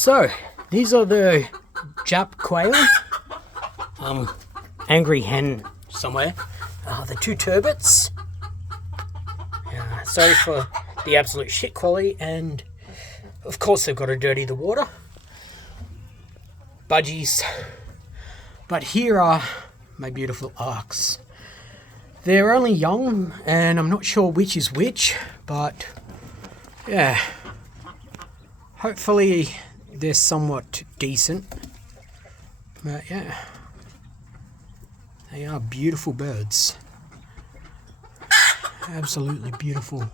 So, these are the Jap quail. Angry hen somewhere. The two turbits. Sorry for the absolute shit quality, and of course they've got to dirty the water. Budgies. But here are my beautiful arcs. They're only young, and I'm not sure which is which, but yeah. Hopefully they're somewhat decent. But yeah. They are beautiful birds. Absolutely beautiful.